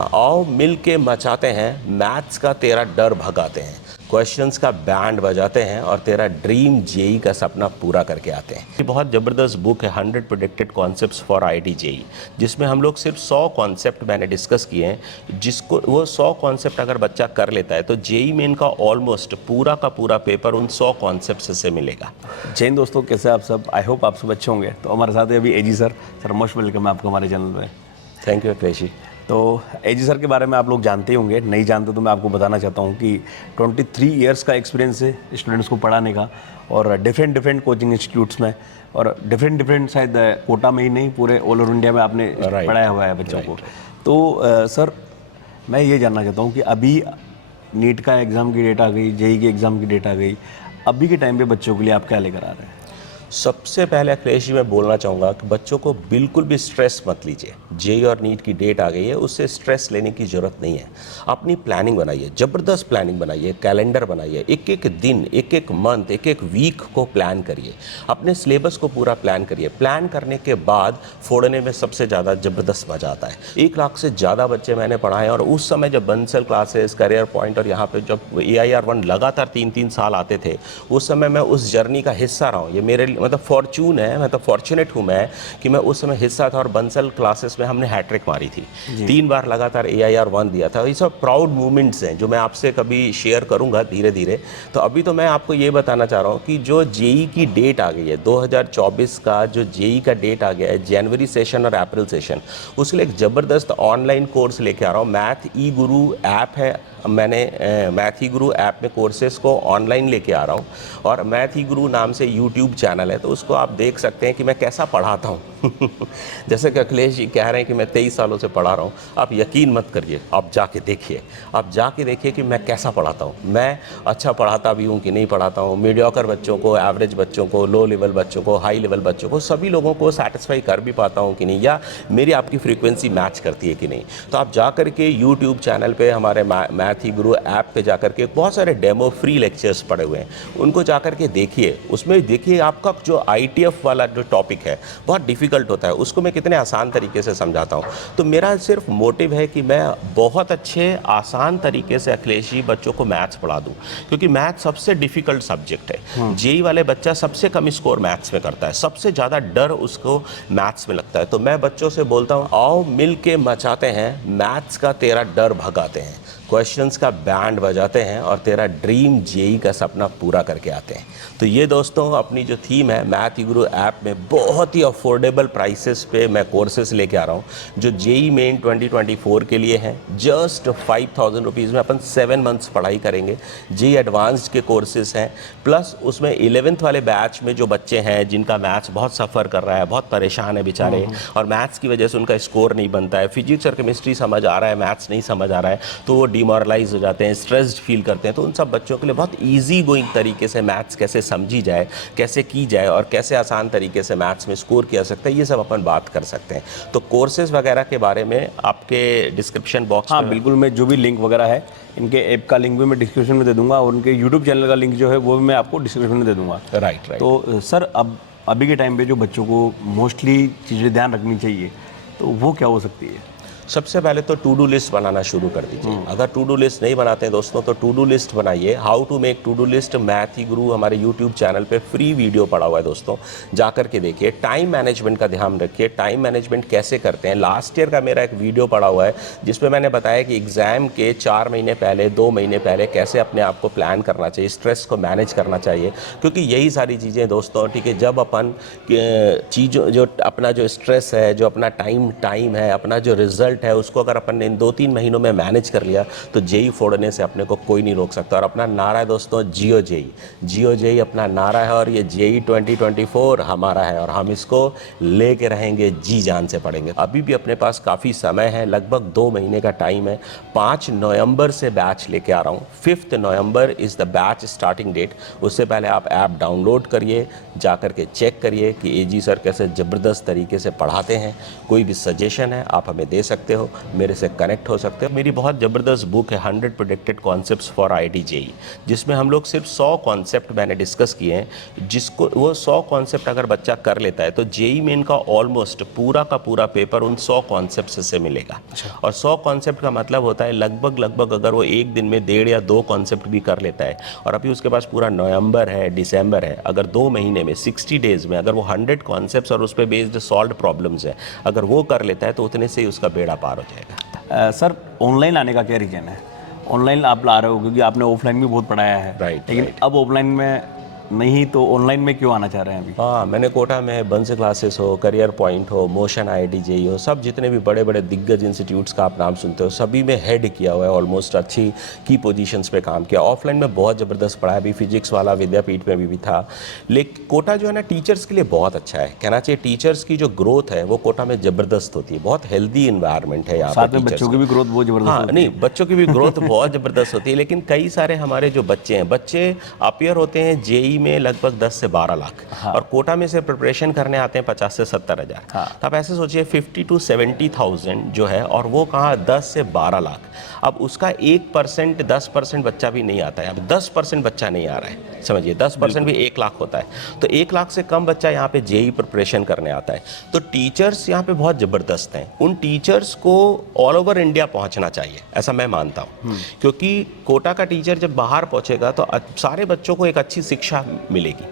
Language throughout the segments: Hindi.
आओ मिल के मचाते हैं, मैथ्स का तेरा डर भगाते हैं, क्वेश्चंस का बैंड बजाते हैं और तेरा ड्रीम जेई का सपना पूरा करके आते हैं। ये बहुत ज़बरदस्त बुक है 100 predicted concepts for IIT JEE, जिसमें हम लोग सिर्फ 100 कॉन्सेप्ट मैंने डिस्कस किए हैं। जिसको वो 100 कॉन्सेप्ट अगर बच्चा कर लेता है तो जेई मेन का ऑलमोस्ट पूरा का पूरा पेपर उन 100 कॉन्सेप्ट से मिलेगा। जैन दोस्तों, कैसे आप सब? आई होप आप सब अच्छे होंगे। तो हमारे साथ है अभी एजी सर मोस्ट वेलकम है आपको हमारे चैनल पे। Thank you Akhilesh ji. तो एजी सर के बारे में आप लोग जानते ही होंगे, नहीं जानते तो मैं आपको बताना चाहता हूँ कि 23 इयर्स का एक्सपीरियंस है स्टूडेंट्स को पढ़ाने का, और डिफरेंट कोचिंग इंस्टीट्यूट्स में, और डिफरेंट शायद कोटा में ही नहीं, पूरे ऑल ओवर इंडिया में आपने पढ़ाया हुआ है बच्चों को। तो सर, मैं ये जानना चाहता हूँ कि अभी नीट का एग्ज़ाम की डेट आ गई, जेई की एग्ज़ाम की डेट आ गई, अभी के टाइम पे बच्चों के लिए आप क्या लेकर आ रहे हैं? सबसे पहले अखिलेश जी मैं बोलना चाहूँगा कि बच्चों को बिल्कुल भी स्ट्रेस मत लीजिए। जेई और नीट की डेट आ गई है, उससे स्ट्रेस लेने की ज़रूरत नहीं है। अपनी प्लानिंग बनाइए, ज़बरदस्त प्लानिंग बनाइए, कैलेंडर बनाइए, एक एक दिन, एक एक मंथ, एक एक वीक को प्लान करिए, अपने सिलेबस को पूरा प्लान करिए। प्लान करने के बाद फोड़ने में सबसे ज़्यादा ज़बरदस्त मजा आता है। 1 लाख से ज़्यादा बच्चे मैंने पढ़ाए, और उस समय जब बंसल क्लासेस, करियर पॉइंट और यहाँ पे जब AIR-1 लगातार 3-3 साल आते थे, उस समय मैं उस जर्नी का हिस्सा रहा हूँ। ये मेरे मतलब फॉर्चून है, मतलब फॉर्चुनेट हूँ मैं कि मैं उस समय हिस्सा था, और बंसल क्लासेस में हमने हैट्रिक मारी थी। 3 बार लगातार AIR-1 दिया था। ये सब प्राउड मोमेंट्स हैं जो मैं आपसे कभी शेयर करूंगा धीरे धीरे। तो अभी तो मैं आपको ये बताना चाह रहा हूँ कि जो जेई की डेट आ गई है 2024 का, जो जेई का डेट आ गया है, जनवरी सेशन और अप्रैल सेशन, उसके लिए एक ज़बरदस्त ऑनलाइन कोर्स लेके आ रहा हूँ। मैथ ई गुरु ऐप है, मैंने मैथ ही गुरु ऐप में कोर्सेज़ को ऑनलाइन लेके आ रहा हूँ, और मैथ ही गुरु नाम से यूट्यूब चैनल है, तो उसको आप देख सकते हैं कि मैं कैसा पढ़ाता हूँ। जैसे कि अखिलेश जी कह रहे हैं कि मैं 23 सालों से पढ़ा रहा हूँ, आप यकीन मत करिए, आप जाके देखिए, आप जाके देखिए कि मैं कैसा पढ़ाता हूँ। मैं अच्छा पढ़ाता भी हूँ कि नहीं पढ़ाता हूँ, मीडियोकर बच्चों को, एवरेज बच्चों को, लो लेवल बच्चों को, हाई लेवल बच्चों को, सभी लोगों को सेटिस्फाई कर भी पाता हूँ कि नहीं, या मेरी आपकी फ्रीक्वेंसी मैच करती है कि नहीं। तो आप जा करके यूट्यूब चैनल पे हमारे मैथ ही गुरु ऐप पे जा करके बहुत सारे डेमो फ्री लेक्चर्स पड़े हुए हैं, उनको जा करके देखिए। उसमें देखिए आपका जो ITF वाला जो टॉपिक है बहुत डिफ़िकल्ट होता है, उसको मैं कितने आसान तरीके से समझाता हूँ। तो मेरा सिर्फ मोटिव है कि मैं बहुत अच्छे आसान तरीके से अखिलेश जी बच्चों को मैथ्स पढ़ा दूँ, क्योंकि मैथ सबसे डिफ़िकल्ट सब्जेक्ट है। जेई वाले बच्चा सबसे कम स्कोर मैथ्स में करता है, सबसे ज़्यादा डर उसको मैथ्स में लगता है। तो मैं बच्चों से बोलता हूँ, आओ मिल के मचाते हैं, मैथ्स का तेरा डर भगाते हैं, क्वेश्चंस का बैंड बजाते हैं और तेरा ड्रीम जेई का सपना पूरा करके आते हैं। तो ये दोस्तों अपनी जो थीम है, मैथ ही गुरु ऐप में बहुत ही अफोर्डेबल प्राइसेस पे मैं कोर्सेज लेके आ रहा हूँ, जो जेई मेन 2024 के लिए हैं। जस्ट 5000 रुपीज़ में अपन 7 मंथ्स पढ़ाई करेंगे। जेई एडवांस्ड के कोर्सेज हैं, प्लस उसमें 11th वाले बैच में जो बच्चे हैं जिनका मैथ्स बहुत सफ़र कर रहा है, बहुत परेशान है बेचारे, और मैथ्स की वजह से उनका स्कोर नहीं बनता है, फिजिक्स और केमिस्ट्री समझ आ रहा है, मैथ्स नहीं समझ आ रहा है, तो वो डिमोरलाइज हो जाते हैं, स्ट्रेस्ड फील करते हैं। तो उन सब बच्चों के लिए बहुत ईजी गोइंग तरीके से मैथ्स कैसे समझी जाए, कैसे की जाए, और कैसे आसान तरीके से मैथ्स में स्कोर किया सकता है, ये सब अपन बात कर सकते हैं। तो कोर्सेज वगैरह के बारे में आपके डिस्क्रिप्शन बॉक्स में, बिल्कुल, मैं जो भी लिंक वगैरह है, इनके ऐप का लिंक भी मैं डिस्क्रिप्शन में दे दूंगा, और उनके यूट्यूब चैनल का लिंक जो है वो भी मैं आपको डिस्क्रिप्शन में दे दूंगा। राइट। तो सर, अब अभी के टाइम पे जो बच्चों को मोस्टली चीज़ें ध्यान रखनी चाहिए, तो वो क्या हो सकती है? सबसे पहले तो टू डू लिस्ट बनाना शुरू कर दीजिए। अगर टू डू लिस्ट नहीं बनाते हैं दोस्तों, तो टू डू लिस्ट बनाइए। How to make to do list, math ही गुरु हमारे यूट्यूब चैनल पे फ्री वीडियो पड़ा हुआ है दोस्तों, जाकर के देखिए। टाइम मैनेजमेंट का ध्यान रखिए, टाइम मैनेजमेंट कैसे करते हैं। लास्ट ईयर का मेरा एक वीडियो पड़ा हुआ है जिसमें मैंने बताया कि एग्ज़ाम के 4 महीने पहले, 2 महीने पहले कैसे अपने आप को प्लान करना चाहिए, स्ट्रेस को मैनेज करना चाहिए, क्योंकि यही सारी चीज़ें दोस्तों, ठीक है, जब अपन चीज़ों जो अपना जो स्ट्रेस है, जो अपना टाइम है, अपना जो रिजल्ट है, उसको अगर अपन ने इन 2-3 महीनों में मैनेज कर लिया तो जेई फोड़ने से अपने को कोई नहीं रोक सकता। और अपना नारा है दोस्तों, जियो जेई, जियो जेई अपना नारा है, और ये जेई 2024 हमारा है, और हम इसको लेके रहेंगे, जी जान से पढ़ेंगे। अभी भी अपने पास काफ़ी समय है, लगभग 2 महीने का टाइम है। 5 नवंबर से बैच लेके आ रहा हूँ। 5 November is the batch starting date. उससे पहले आप ऐप डाउनलोड करिए, जा कर के चेक करिए कि एजी सर कैसे ज़बरदस्त तरीके से पढ़ाते हैं। कोई भी सजेशन है आप हमें दे सकते हैं। सकते हो, मेरे से कनेक्ट हो सकते हो। मेरी बहुत ज़बरदस्त बुक है 100 predicted concepts for IIT JEE, जिसमें हम लोग सिर्फ 100 कॉन्सेप्ट मैंने डिस्कस किए हैं, जिसको वो 100 कॉन्सेप्ट अगर बच्चा कर लेता है तो JEE मेन का ऑलमोस्ट पूरा का पूरा पेपर उन 100 कॉन्सेप्ट से मिलेगा। और 100 कॉन्सेप्ट का मतलब होता है लगभग अगर वो एक दिन में 1.5 या 2 कॉन्सेप्ट भी कर लेता है, और अभी उसके पास पूरा नवंबर है, दिसंबर है, अगर 2 महीने में 60 डेज में अगर वो 100 कॉन्सेप्ट्स और उस पर बेस्ड सॉल्व प्रॉब्लम्स है अगर वो कर लेता है तो उतने से ही उसका बेड़ा पार हो जाएगा। सर ऑनलाइन आने का क्या रीज़न है? ऑनलाइन आप ला रहे हो क्योंकि आपने ऑफलाइन भी बहुत पढ़ाया है, लेकिन अब ऑफलाइन में नहीं तो ऑनलाइन में क्यों आना चाह रहे हैं अभी? हाँ, मैंने कोटा में बंस क्लासेस हो, करियर पॉइंट हो, मोशन IIT JEE हो, सब जितने भी बड़े बड़े दिग्गज इंस्टीट्यूट्स का आप नाम सुनते हो सभी में हेड किया हुआ है, ऑलमोस्ट अच्छी की पोजीशंस पे काम किया। ऑफलाइन में बहुत ज़बरदस्त पढ़ा है, अभी फिजिक्स वाला विद्यापीठ में भी था। लेकिन कोटा जो है ना टीचर्स के लिए बहुत अच्छा है, कहना चाहिए टीचर्स की जो ग्रोथ है वो कोटा में ज़बरदस्त होती है, बहुत हेल्दी इन्वायरमेंट है यहाँ साथ पर। में बच्चों की भी ग्रोथ बहुत ज़बरदस्त हाँ, होती नहीं, बच्चों की भी ग्रोथ बहुत ज़बरदस्त होती है, लेकिन कई सारे हमारे जो बच्चे हैं, बच्चे अपियर होते हैं JEE में लगभग 10 से 12 लाख, और कोटा में से प्रिपरेशन करने आते हैं 50 से 70 हज़ार। तो आप ऐसे सोचिए 50 to 70,000 जो है, और वो कहाँ 10 से 12 लाख। अब उसका 1% 10% बच्चा भी नहीं आता है, अब 10% बच्चा नहीं आ रहा है, समझिए 10% भी 1 लाख होता है, तो 1 लाख से कम बच्चा यहाँ पे JEE प्रिपरेशन करने आता है। तो टीचर्स यहाँ पे बहुत ज़बरदस्त हैं, उन टीचर्स को ऑल ओवर इंडिया पहुँचना चाहिए, ऐसा मैं मानता हूँ, क्योंकि कोटा का टीचर जब बाहर पहुँचेगा तो सारे बच्चों को एक अच्छी शिक्षा मिलेगी।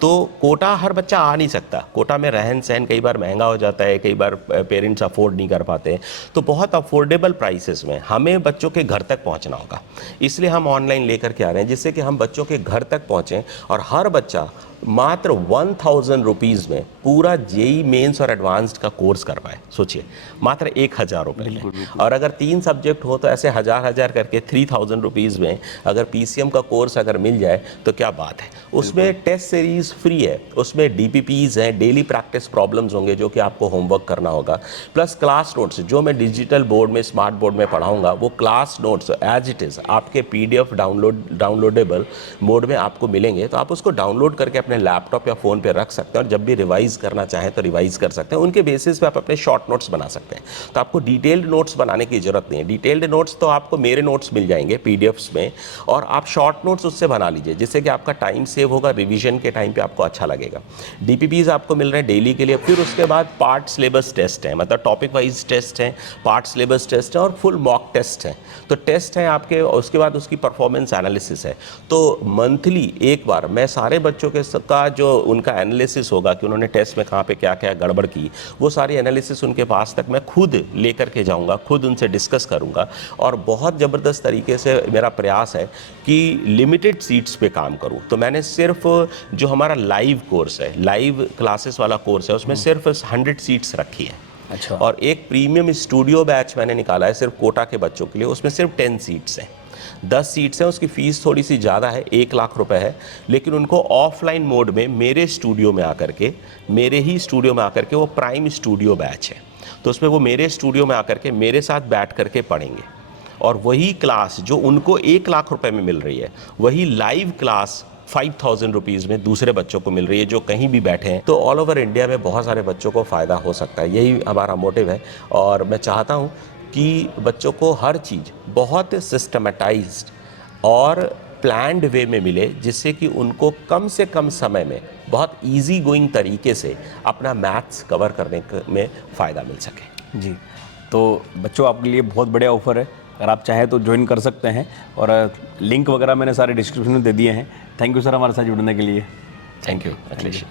तो कोटा हर बच्चा आ नहीं सकता, कोटा में रहन सहन कई बार महंगा हो जाता है, कई बार पेरेंट्स अफोर्ड नहीं कर पाते, तो बहुत अफोर्डेबल प्राइसेस में हमें बच्चों के घर तक पहुंचना होगा, इसलिए हम ऑनलाइन लेकर के आ रहे हैं, जिससे कि हम बच्चों के घर तक पहुंचें और हर बच्चा मात्र 1000 रुपीज़ में पूरा JEE मेंस और एडवांस्ड का कोर्स कर पाए। सोचिए, मात्र 1000 रुपये में, और अगर 3 सब्जेक्ट हो तो ऐसे हज़ार करके 3000 रुपीज़ में अगर PCM का कोर्स अगर मिल जाए तो क्या बात है। उसमें टेस्ट सीरीज़ फ्री है, उसमें DPPs हैं, डेली प्रैक्टिस प्रॉब्लम्स होंगे जो कि आपको होमवर्क करना होगा, प्लस क्लास नोट्स जो मैं डिजिटल बोर्ड में, स्मार्ट बोर्ड में पढ़ाऊँगा, वो class notes as it is आपके PDF डाउनलोडेबल मोड में आपको मिलेंगे, तो आप उसको डाउनलोड करके अपने लैपटॉप या फ़ोन पे रख सकते हैं, और जब भी रिवाइज करना चाहें तो रिवाइज कर सकते हैं। उनके बेसिस पे आप अपने शॉर्ट नोट्स बना सकते हैं, तो आपको डिटेल्ड नोट्स बनाने की ज़रूरत नहीं है। डिटेल्ड नोट्स तो आपको मेरे नोट्स मिल जाएंगे PDFs में, और आप शॉर्ट नोट्स उससे बना लीजिए, जिससे कि आपका टाइम सेव होगा, रिवीजन के टाइम पे आपको अच्छा लगेगा। DPPs आपको मिल रहे हैं डेली के लिए। फिर उसके बाद पार्ट सिलेबस टेस्ट है, मतलब टॉपिक वाइज टेस्ट हैं, पार्ट सिलेबस टेस्ट है, और फुल मॉक टेस्ट है। तो टेस्ट है आपके, उसके बाद उसकी परफॉर्मेंस एनालिसिस है। तो मंथली एक बार मैं सारे बच्चों के का जो उनका एनालिसिस होगा कि उन्होंने टेस्ट में कहाँ पे क्या क्या गड़बड़ की, वो सारी एनालिसिस उनके पास तक मैं खुद लेकर के जाऊंगा, खुद उनसे डिस्कस करूंगा, और बहुत ज़बरदस्त तरीके से मेरा प्रयास है कि लिमिटेड सीट्स पे काम करूं। तो मैंने सिर्फ जो हमारा लाइव कोर्स है, लाइव क्लासेस वाला कोर्स है, उसमें सिर्फ 100 सीट्स रखी है। अच्छा। और एक प्रीमियम स्टूडियो बैच मैंने निकाला है सिर्फ कोटा के बच्चों के लिए, उसमें सिर्फ 10 सीट्स हैं, 10 सीट्स हैं। उसकी फ़ीस थोड़ी सी ज़्यादा है, 1 लाख रुपए है, लेकिन उनको ऑफलाइन मोड में मेरे स्टूडियो में आकर के, मेरे ही स्टूडियो में आकर के, वो प्राइम स्टूडियो बैच है, तो उसमें वो मेरे स्टूडियो में आकर के मेरे साथ बैठ करके पढ़ेंगे, और वही क्लास जो उनको 1 लाख रुपए में मिल रही है, वही लाइव क्लास 5000 रुपीज़ में दूसरे बच्चों को मिल रही है जो कहीं भी बैठे हैं। तो ऑल ओवर इंडिया में बहुत सारे बच्चों को फ़ायदा हो सकता है, यही हमारा मोटिव है। और मैं चाहता हूँ कि बच्चों को हर चीज़ बहुत सिस्टमेटाइज्ड और प्लान्ड वे में मिले, जिससे कि उनको कम से कम समय में बहुत इजी गोइंग तरीके से अपना मैथ्स कवर करने में फ़ायदा मिल सके। जी, तो बच्चों आपके लिए बहुत बढ़िया ऑफर है, अगर आप चाहें तो ज्वाइन कर सकते हैं, और लिंक वगैरह मैंने सारे डिस्क्रिप्शन में दे दिए हैं। थैंक यू सर हमारे साथ जुड़ने के लिए। Thank you Akhilesh.